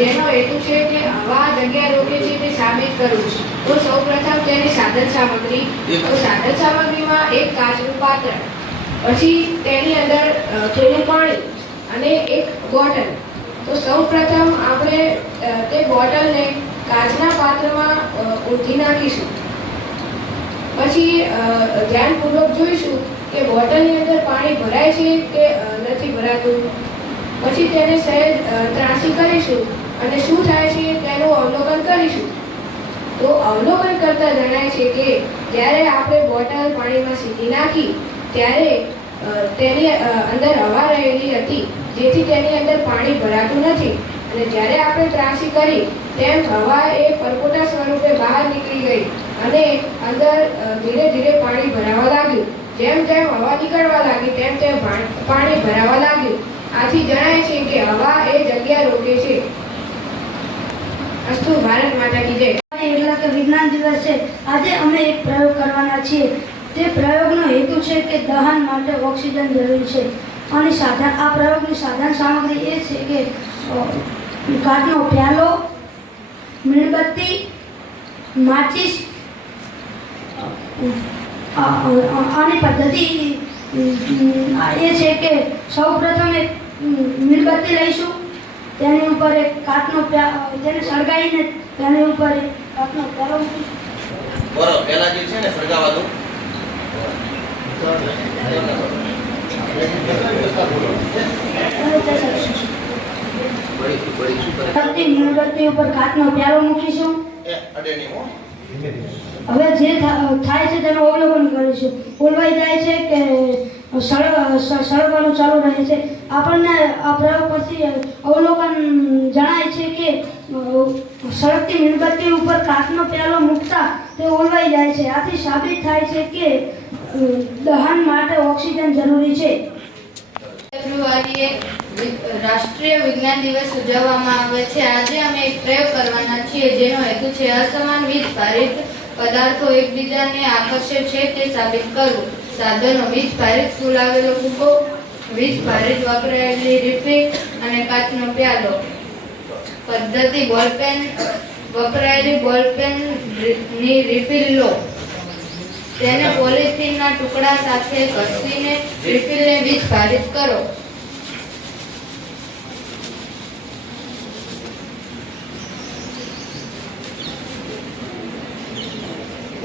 જેનો હેતુ છે કે હવા જગ્યા રોકે છે તે સાબિત કરવું. તો સૌપ્રથમ તેની સાધન સામગ્રીમાં એક કાચનું પાત્ર, પછી તેની અંદર થોડું પાણી અને એક બોટલ. તો સૌપ્રથમ આપણે તે બોટલને કાચના પાત્રમાં ઊંધી નાખીશું. પછી ધ્યાનપૂર્વક જોઈશું કે બોટલની અંદર પાણી ભરાય છે કે નથી ભરાતું. પછી તેને સહેજ ત્રાસી કરીશું અને શું થાય છે તેનું અવલોકન કરીશું. તો અવલોકન કરતા જણાય છે કે જ્યારે આપણે બોટલ પાણીમાં સીધી નાખી ત્યારે તેની અંદર હવા રહેલી હતી, જેથી તેની અંદર પાણી ભરાતું નથી. અને જ્યારે આપણે ત્રાસી કરી તેમ હવા એ પરપોટા સ્વરૂપે બહાર નીકળી ગઈ અને અંદર ધીરે ધીરે પાણી ભરાવા લાગ્યું. જેમ જેમ હવા નીકળવા લાગી તેમ તેમ પાણી ભરાવા લાગ્યું. આથી જણાય છે કે હવા એ જગ્યા રોકે છે. અસ્તુ ભારત માતા કી જય. એટલે કે વિજ્ઞાન દિવસ છે. આજે અમે એક પ્રયોગ કરવાના છીએ. તે પ્રયોગનો હેતુ છે કે દહન માટે ઓક્સિજન જરૂરી છે. અને આ પ્રયોગની સાધન સામગ્રી એ છે કે કાચનો પ્યાલો, મીણબત્તી, માચિસ. આની પદ્ધતિ એ છે કે સૌપ્રથમ એક મીણબત્તી લઈશું, તેની ઉપર એક કાચનો તેને સળગાવીને તેની ઉપર એક કાચનો પ્યાલો મૂકીશું. બરોબર, પહેલા જે છે ને સળગાવા દો. મીણબત્તી ઉપર કાચનો પ્યાલો મૂકીશું. હવે જે થાય છે તેનું અવલોકન કરીશું. ઓલવાઈ જાય છે કે સળગવાનું ચાલુ રહે છે. આપણને આ પ્રયોગ પછી અવલોકન જણાય છે કે સળગતી મીણબત્તી ઉપર કાચનો પ્યાલો મૂકતા તે ઓલવાઈ જાય છે. આથી સાબિત થાય છે કે દહન માટે ઓક્સિજન જરૂરી છે. ફેબ્રુઆરીએ રાષ્ટ્રીય વિજ્ઞાન દિવસ ઉજવવામાં આવે છે. આજે અમે એક પ્રયોગ કરવાના છીએ જેનો હેતુ છે અસમાન વીજ ભારિત પદાર્થો એકબીજાને આકર્ષે છે તે સાબિત કરવું. સાધનો: વીજ ભારિત ફૂલાવેલો ફુગ્ગો, વીજ ભારિત વપરાયેલી રિફિલ અને કાચનો પ્યાલો. પદ્ધતિ: બોલપેન, વપરાયેલી બોલપેન ની રિફિલ લો, તેને પોલિથીનના ટુકડા સાથે ઘસીને રિફિલને વીજ ભારિત કરો.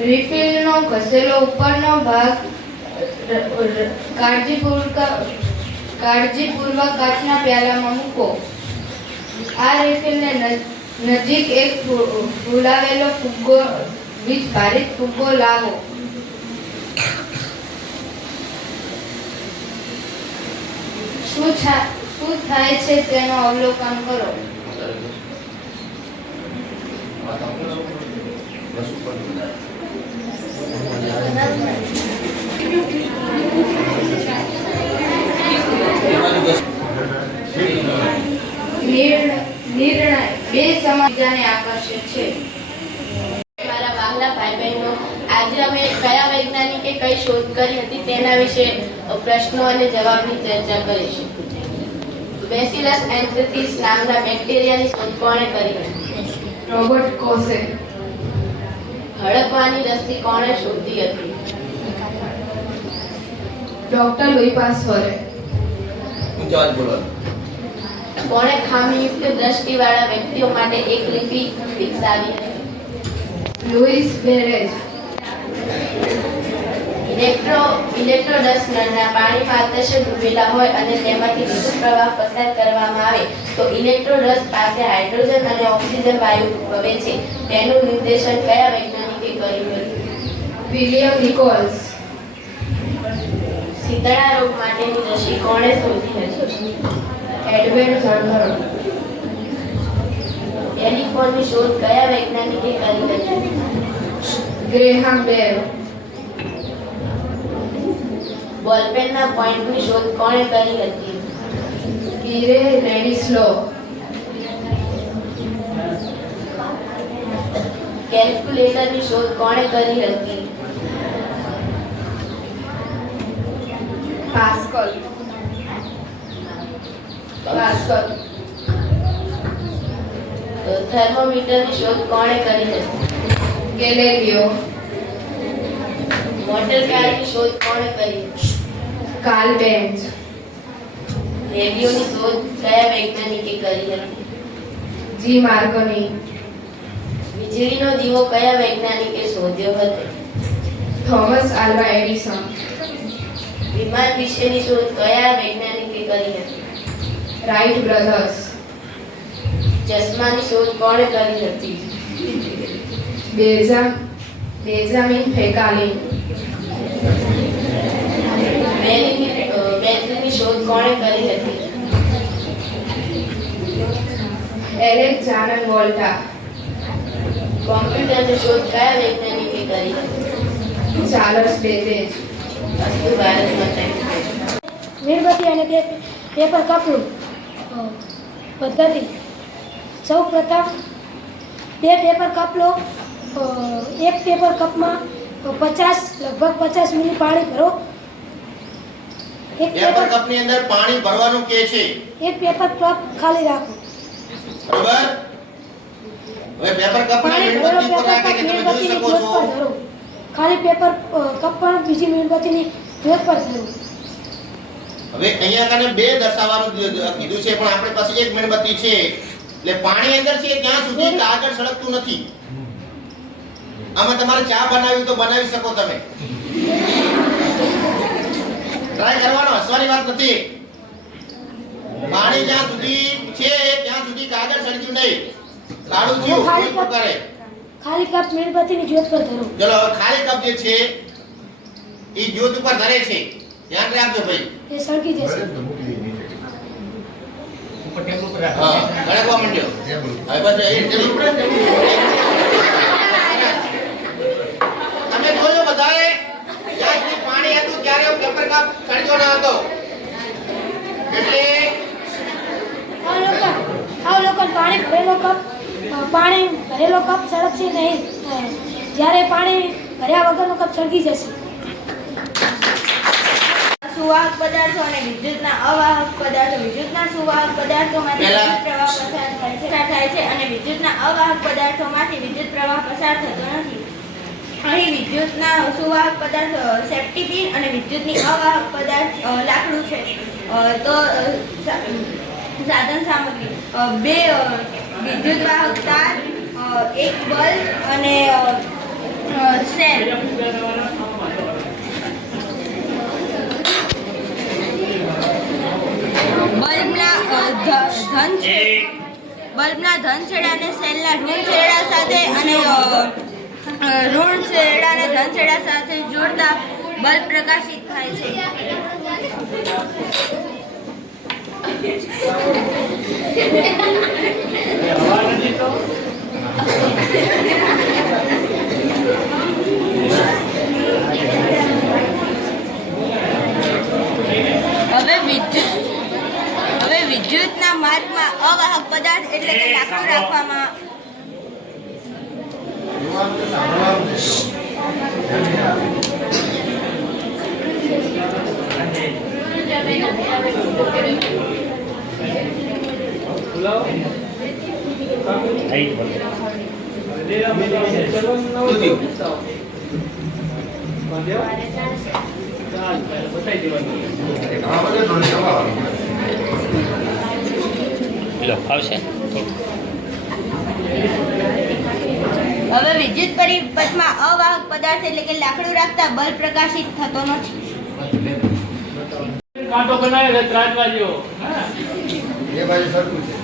રિફિલનો ઘસેલો ઉપરનો ભાગ કાળજીપૂર્વક કાચના પ્યાલામાં મૂકો. આ રિફિલને નજીક એક ફૂલાવેલો ફુગ્ગો, વીજ ભારિત ફુગ્ગો લાવો. શું થાય છે તેનું અવલોકન કરો. નિર્ણય: બે સમાજને આકર્ષે છે. મારા વહાલા ભાઈ બહેનો, આજે અમે કયા વૈજ્ઞાનિકે કઈ શોધ કરી હતી તેના વિશે પ્રશ્નો અને જવાબની ચર્ચા કરીશું. બેસિલસ એન્થ્રેસિસ નામના બેક્ટેરિયાની શોધ કોણે કરી હતી? રોબર્ટ કોસે. હડકવાની રસી કોણે શોધી હતી? ડોક્ટર લુઈ પાસ્ચરે. કોણે ખામીયુક્ત દ્રષ્ટિવાળા વ્યક્તિઓ માટે એક લિપિ વિકસાવી હતી? Louis barrage. ઇલેક્ટ્રોડસ નળના પાણીમાં આદર્શ ડૂબેલા હોય અને તેમાંથી વિદ્યુત પ્રવાહ પસાર કરવામાં આવે તો ઇલેક્ટ્રોડસ પાસે હાઇડ્રોજન અને ઓક્સિજન વાયુ ઉદ્ભવે છે. તેનું નિર્દેશન કયા વૈજ્ઞાનિકે કર્યું હતું? વિલિયમ નિકોલ્સ. શીતળા રોગ માટેની રસી કોણે શોધી હતી? એડવિન જર્નર. ટેલિફોનની શોધ કયા વૈજ્ઞાનિકે કરી હતી? ગ્રેહામ બેલ. બોલપેનના પોઈન્ટની શોધ કોણે કરી હતી? ગીરે રેડિસ્લો. કેલ્ક્યુલેટરની શોધ કોણે કરી હતી? પાસ્કલ. થર્મોમીટરની શોધ કોણે કરી હતી? ગેલેલિયો. મોટર કારની શોધ કોણે કરી? Karl Benz. રેડિયોની શોધ કયા વૈજ્ઞાનિકે કરી હતી? જી માર્કોની. વીજળીનો દીવો કયા વૈજ્ઞાનિકે શોધ્યો હતો? Thomas Alva Edison. વિમાન વિશેની શોધ કયા વૈજ્ઞાનિકે કરી હતી? Right brothers. ચશ્માની શોધ કોણે કરી હતી? Benjamin Franklin. બેટરીની શોધ કોણે કરી હતી? Alexander Volta. કોમ્પ્યુટરની શોધ કયા વૈજ્ઞાનિકે કરી હતી? Charles Babbage. અસ્તુ ભારત માતા. મીણબત્તી અને પેપર કપનું પદ્ધતિ. સૌ પ્રથમ 2 પેપર કપ લો. એક પેપર કપમાં લગભગ 50 મિલી પાણી ભરો. એક પેપર કપની અંદર પાણી ભરવાનું કે છે, એક પેપર કપ ખાલી રાખો. બરાબર? હવે પેપર કપને પાણી ભરેલો મીણબત્તી ઉપર પેપર રાખે કપ કે તમે જોઈ મીણબત્તીની શકો જ્યોત છો. પર ધરો. ખાલી પેપર કપ પણ બીજી મીણબત્તીની જ્યોત પર ધરો. હવે અહીંયા કને 2 દર્શાવવાનું કીધું છે, પણ આપણી પાસે એક મીણબત્તી છે, એટલે પાણી અંદર છે ત્યાં સુધી કાગળ સળગતું નથી. આમાં તમારે ચા બનાવી તો બનાવી શકો તમે. ટ્રાય કરવાનો, હસવાની વાત નથી. પાણી જ્યાં સુધી છે ત્યાં સુધી કાગળ સળગ્યું નહીં, કાળું થયું કોઈ પ્રકારે. ખાલી કપ મીણબત્તીની જ્યોત પર ધરો. ચલો હવે ખાલી કપ જે છે એ જ્યોત ઉપર ધરે છે, ધ્યાન રાખજો ભાઈ. એ સળગી જશે. હા, ગળગવા માંડ્યો. હવે બસ એ ટેબલ ઉપર તમે જોજો બધાએ, જ્યાં સુધી પાણી હતું ત્યારે પેપર કપ સળગ્યો ન હતો. એટલે અવલોકન. પાણી ભરેલો કપ સળગશે નહીં. જ્યારે પાણી ભર્યા વગરનો કપ સળગી જશે. સુવાહક પદાર્થો અને વિદ્યુતના અવાહક પદાર્થો. વિદ્યુતના સુવાહક પદાર્થોમાંથી વિદ્યુત પ્રવાહ પસાર થાય છે અને વિદ્યુતના અવાહક પદાર્થોમાંથી વિદ્યુત પ્રવાહ પસાર થતો નથી. અહીં વિદ્યુતના સુવાહક પદાર્થ સેફ્ટી પિન અને વિદ્યુતની અવાહક પદાર્થ લાકડું છે. તો સાધન સામગ્રી 2 વિદ્યુત વાહક તાર, 1 બલ્બ અને સેલ. બલ્બના ધન છેડા અને સેલના ઋણ છેડા સાથે અને ઋણ છેડાને ધન છેડા સાથે જોડતા બલ્બ પ્રકાશિત થાય છે. હવે વિદ્યુતના માર્ગમાં અવાહક પદાર્થ એટલે કે લાકડું રાખવામાં આવશે. હવે વિદ્યુત પરિપથમાં અવાહક પદાર્થ એટલે કે લાકડું રાખતા બલ્બ પ્રકાશિત થતો નથી. કાંટો બનાવે ત્રાજવા જેવો. એ બાજુ સરખું છે.